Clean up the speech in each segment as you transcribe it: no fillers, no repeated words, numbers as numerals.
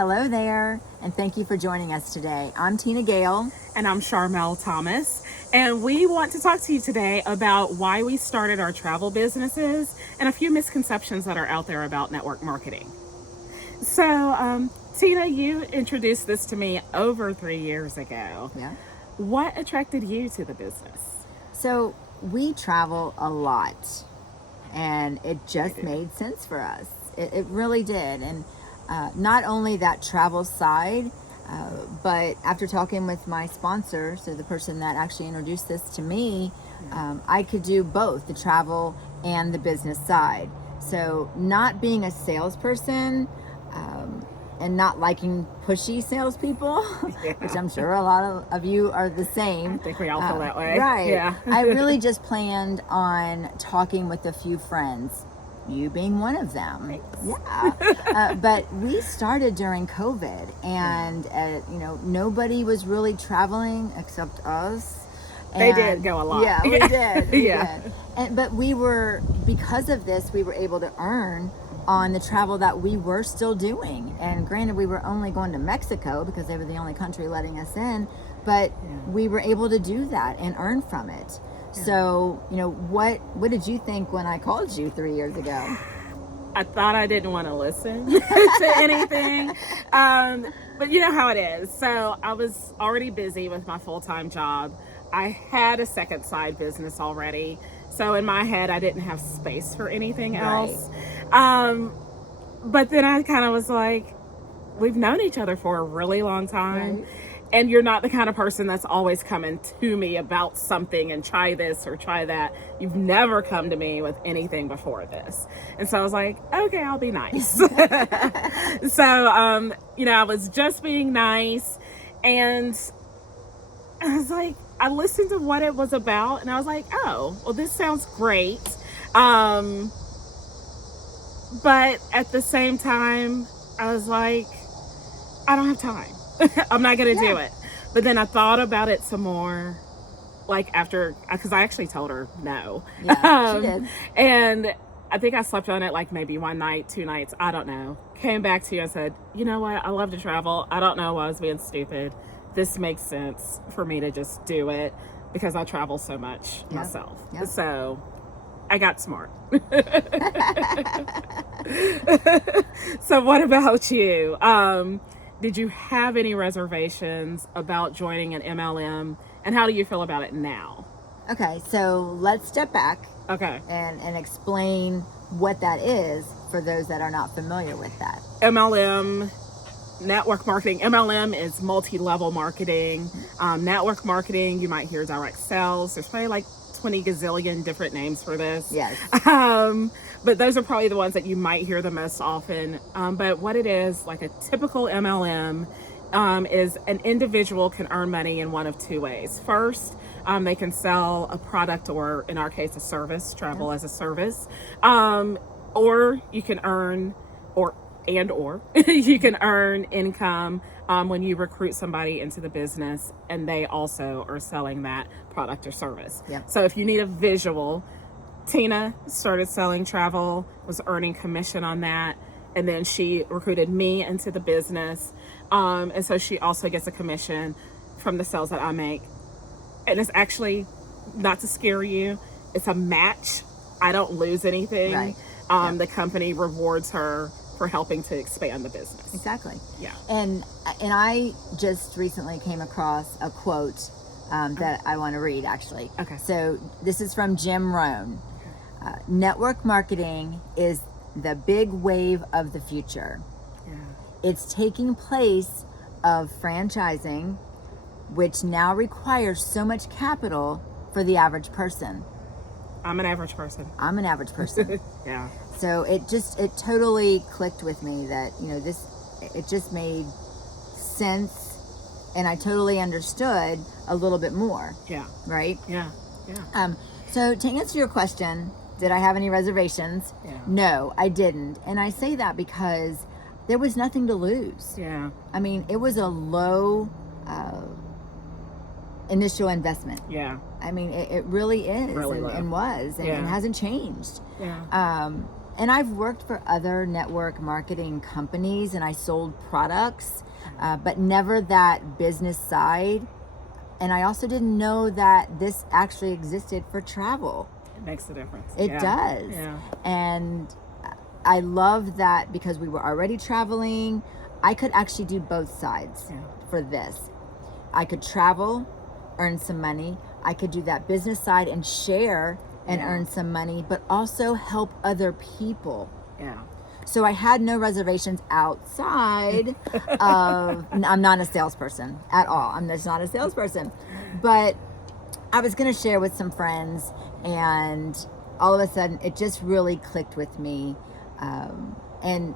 Hello there, and thank you for joining us today. I'm Tina Gale. And I'm Charmel Thomas. And we want to talk to you today about why we started our travel businesses and a few misconceptions that are out there about network marketing. So, Tina, you introduced this to me over 3 years ago. Yeah. What attracted you to the business? So we travel a lot, and it just made sense for us. It really did. And not only that travel side, but after talking with my sponsor, so the person that actually introduced this to me, I could do both the travel and the business side. So not being a salesperson, and not liking pushy salespeople, which I'm sure a lot of you are the same. I think we all feel that way. Right. Yeah. I really just planned on talking with a few friends, you being one of them. Thanks. Yeah. But we started during COVID, and nobody was really traveling except us. They did go a lot. Yeah, we did. We Yeah. did. But because of this, we were able to earn on the travel that we were still doing. And granted, we were only going to Mexico because they were the only country letting us in, but we were able to do that and earn from it. Yeah. So, what did you think when I called you 3 years ago? I thought I didn't want to listen to anything. But you know how it is. So I was already busy with my full-time job. I had a second side business already. So in my head, I didn't have space for anything else. But then I kind of was like, we've known each other for a really long time. Right. And you're not the kind of person that's always coming to me about something and try this or try that. You've never come to me with anything before this. And so I was like, okay, I'll be nice. So, I was just being nice. And I was like, I listened to what it was about, and I was like, oh, well, this sounds great. But at the same time, I was like, I don't have time. I'm not going to do it. But then I thought about it some more, like after, because I actually told her no. Yeah, she did. And I think I slept on it like maybe one night, 2 nights. I don't know. Came back to you and said, you know what? I love to travel. I don't know why I was being stupid. This makes sense for me to just do it because I travel so much myself. Yep. So I got smart. So what about you? Did you have any reservations about joining an MLM, and how do you feel about it now? Okay, so let's step back. Okay. And explain what that is for those that are not familiar with that. MLM, network marketing. MLM is multi-level marketing. Network marketing, you might hear direct sales. There's probably like 20 gazillion different names for this. Yes. But those are probably the ones that you might hear the most often. But what it is, like a typical MLM, is an individual can earn money in one of two ways. First, they can sell a product, or in our case, a service, travel as a service. Or you can earn, or you can earn income when you recruit somebody into the business and they also are selling that product or service. Yep. So if you need a visual, Tina started selling travel, was earning commission on that, and then she recruited me into the business. And so she also gets a commission from the sales that I make. And it's actually, not to scare you, it's a match. I don't lose anything. Right. The company rewards her for helping to expand the business. Exactly. Yeah. And I just recently came across a quote that I want to read, actually. Okay. So this is from Jim Rohn. Network marketing is the big wave of the future. Yeah. It's taking place of franchising, which now requires so much capital for the average person. I'm an average person. I'm an average person. Yeah. So it totally clicked with me that, it just made sense, and I totally understood a little bit more. Yeah. Right? Yeah. Yeah. So to answer your question, did I have any reservations? Yeah. No, I didn't. And I say that because there was nothing to lose. Yeah. I mean, it was a low initial investment. Yeah. I mean, it really is, Really low. and was, and Yeah. it hasn't changed. Yeah. And I've worked for other network marketing companies and I sold products, but never that business side. And I also didn't know that this actually existed for travel. It makes a difference. It does. Yeah. And I love that because we were already traveling. I could actually do both sides for this. I could travel, earn some money. I could do that business side and share and earn some money, but also help other people. Yeah. So I had no reservations outside of, I'm not a salesperson at all. I'm just not a salesperson. But I was going to share with some friends, and all of a sudden it just really clicked with me, and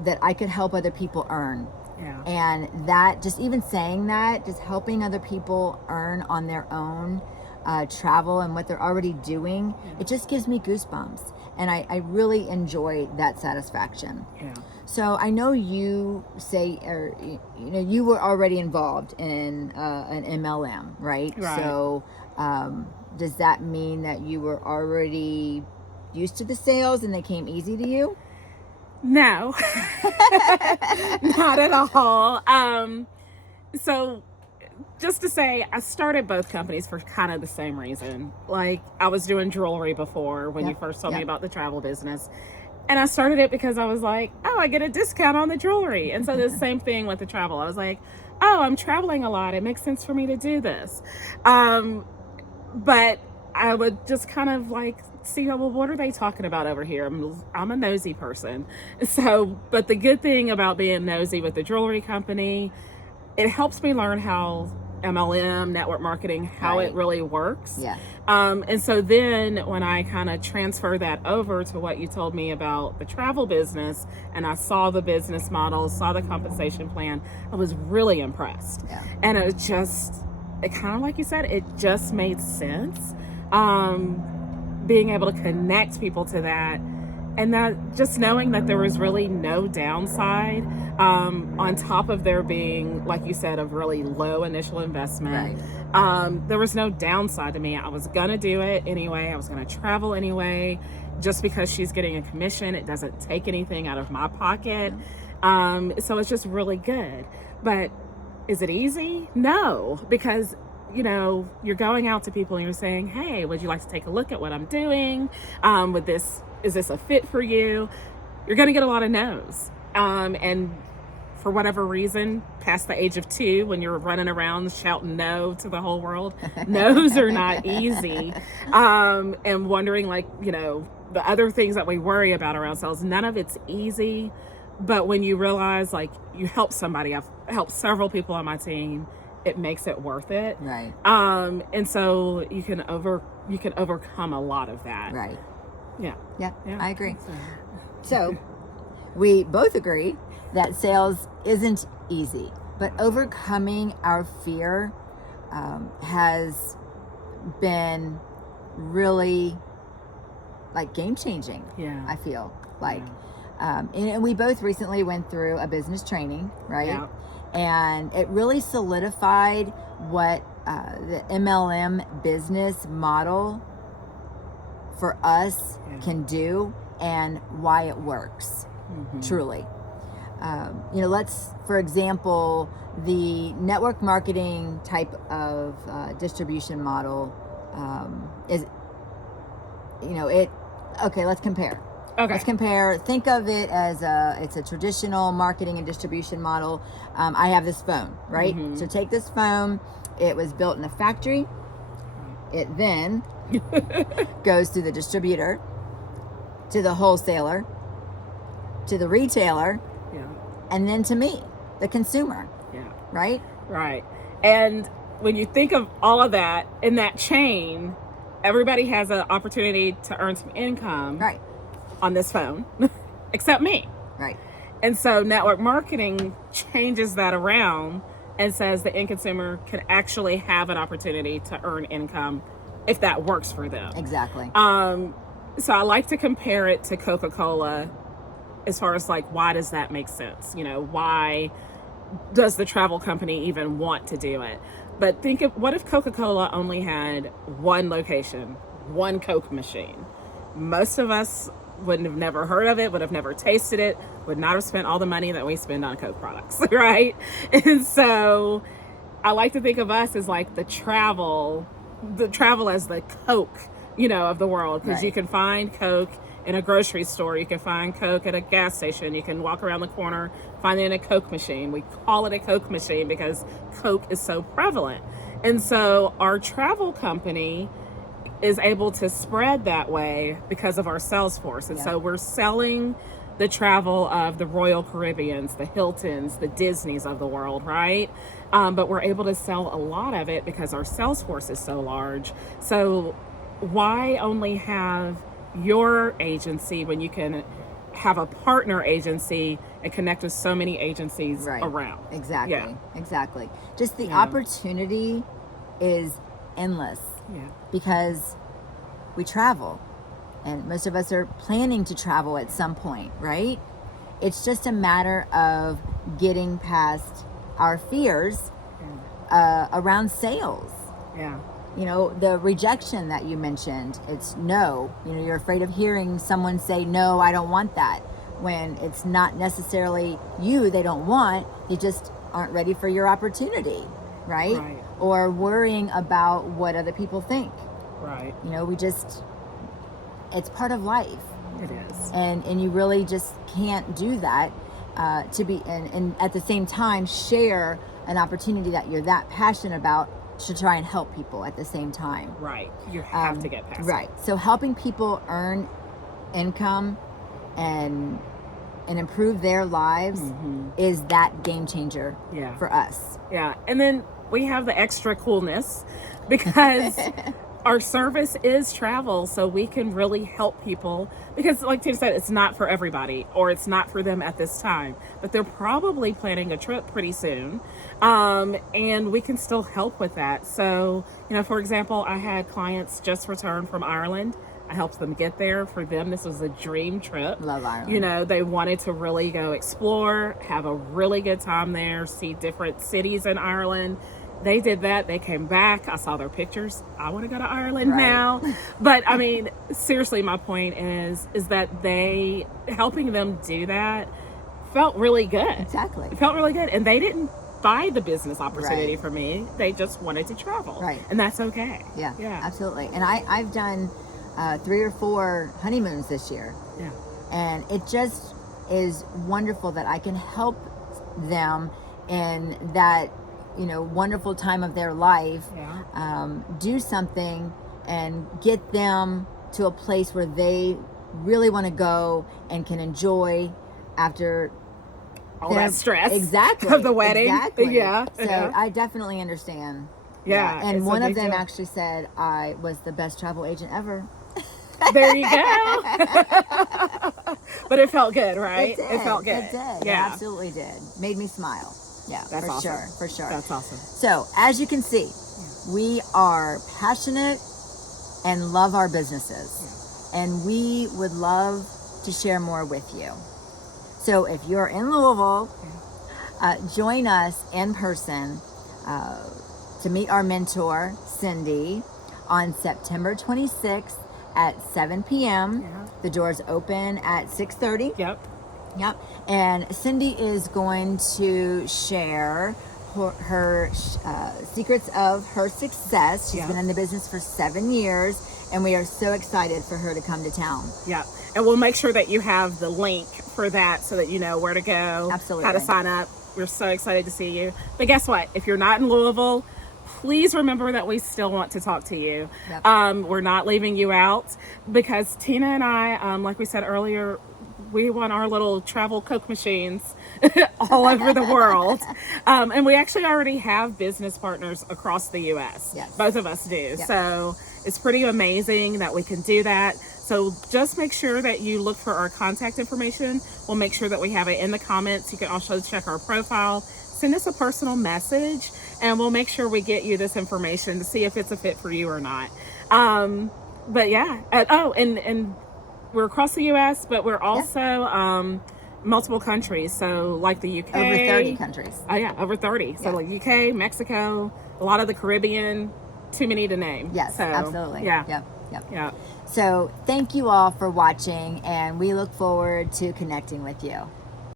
that I could help other people earn. Yeah. And that, just even saying that, just helping other people earn on their own, travel and what they're already doing, it just gives me goosebumps. And I really enjoy that satisfaction. Yeah. So I know you say, or you were already involved in an MLM, right? Right. So does that mean that you were already used to the sales and they came easy to you? No, not at all. So just to say, I started both companies for kind of the same reason. Like, I was doing jewelry before when you first told me about the travel business. And I started it because I was like, oh, I get a discount on the jewelry. And so the same thing with the travel. I was like, oh, I'm traveling a lot. It makes sense for me to do this. But I would just kind of like see, well, what are they talking about over here? I'm a nosy person. So, but the good thing about being nosy with the jewelry company, it helps me learn how MLM, network marketing, how it really works. Yeah. And so then when I kind of transfer that over to what you told me about the travel business, and I saw the business model, saw the compensation plan, I was really impressed. Yeah. And it kind of like you said, it just made sense. Being able to connect people to that, and that just knowing that there was really no downside, on top of there being, like you said, a really low initial investment. Right. There was no downside to me. I was gonna do it anyway. I was gonna travel anyway. Just because she's getting a commission, it doesn't take anything out of my pocket. So it's just really good. But is it easy? No, because you're going out to people and you're saying, hey, would you like to take a look at what I'm doing? Is this a fit for you? You're going to get a lot of no's. And for whatever reason, past the age of 2, when you're running around shouting no to the whole world, no's are not easy. And wondering, the other things that we worry about around sales, none of it's easy. But when you realize, you help somebody, I've helped several people on my team, it makes it worth it. Right. And so you can overcome a lot of that. Right. Yeah. Yeah. I agree. So we both agree that sales isn't easy, but overcoming our fear has been really game changing. Yeah. I feel like, and we both recently went through a business training, right? Yeah. And it really solidified what the MLM business model for us can do and why it works. Truly. Let's, for example, the network marketing type of distribution model is, let's compare. Okay. Let's compare. Think of it as it's a traditional marketing and distribution model. I have this phone, right? So take this phone. It was built in a factory. It then goes to the distributor, to the wholesaler, to the retailer, and then to me, the consumer. Yeah. Right? Right. And when you think of all of that in that chain, everybody has an opportunity to earn some income. Right. On this phone, except me. Right. And so network marketing changes that around and says the end consumer can actually have an opportunity to earn income if that works for them. Exactly. So I like to compare it to Coca-Cola as far as why does that make sense? Why does the travel company even want to do it? But think of, what if Coca-Cola only had one location, one Coke machine? Most of us wouldn't have never heard of it, would have never tasted it, would not have spent all the money that we spend on Coke products, right? And so I like to think of us as like the travel as the Coke, of the world, because you can find Coke in a grocery store, you can find Coke at a gas station, you can walk around the corner, find it in a Coke machine. We call it a Coke machine because Coke is so prevalent. And so our travel company is able to spread that way because of our sales force. And so we're selling the travel of the Royal Caribbeans, the Hiltons, the Disneys of the world, right? But we're able to sell a lot of it because our sales force is so large. So why only have your agency when you can have a partner agency and connect with so many agencies around? Exactly. Just the opportunity is endless. Because we travel, and most of us are planning to travel at some point, right? It's just a matter of getting past our fears around sales. The rejection that you mentioned, it's no. You're afraid of hearing someone say, no, I don't want that, when it's not necessarily you they don't want, they just aren't ready for your opportunity, right? Or worrying about what other people think. It's part of life. It is. And you really just can't do that and at the same time share an opportunity that you're that passionate about to try and help people at the same time. You have to get past it. So helping people earn income and improve their lives is that game changer for us. And then we have the extra coolness because our service is travel, so we can really help people, because like Tina said, it's not for everybody, or it's not for them at this time, but they're probably planning a trip pretty soon, and we can still help with that. So, for example, I had clients just return from Ireland. I helped them get there. For them, this was a dream trip. Love Ireland. They wanted to really go explore, have a really good time there, see different cities in Ireland. They did that. They came back. I saw their pictures. I want to go to Ireland now. But I mean, seriously, my point is that helping them do that felt really good. Exactly. It felt really good. And they didn't buy the business opportunity for me. They just wanted to travel. And that's okay. Yeah, absolutely. And I've done 3 or 4 honeymoons this year. And it just is wonderful that I can help them in that wonderful time of their life, do something and get them to a place where they really want to go and can enjoy after all that stress of the wedding. So I definitely understand. And one of them actually said I was the best travel agent ever. There you go. But it felt good, right? It felt good. It did. It absolutely did. Made me smile. That's awesome. For sure. That's awesome. So, as you can see, we are passionate and love our businesses. And we would love to share more with you. So, if you're in Louisville, join us in person to meet our mentor, Cindy, on September 26th at 7 p.m. The doors open at 6:30. Yep. And Cindy is going to share her secrets of her success. She's been in the business for 7 years, and we are so excited for her to come to town. And we'll make sure that you have the link for that so that you know where to go, how to sign up. We're so excited to see you. But guess what? If you're not in Louisville, please remember that we still want to talk to you. We're not leaving you out, because Tina and I, like we said earlier, we want our little travel Coke machines all over the world. And we actually already have business partners across the U.S. Both of us do. So it's pretty amazing that we can do that. So just make sure that you look for our contact information. We'll make sure that we have it in the comments. You can also check our profile. Send us a personal message, and we'll make sure we get you this information to see if it's a fit for you or not. But yeah. And we're across the U.S., but we're also multiple countries. So like the UK. Over 30 countries. Over 30. So like UK, Mexico, a lot of the Caribbean, too many to name. Yes, so, absolutely. Yeah. Yep. Yeah. So thank you all for watching, and we look forward to connecting with you.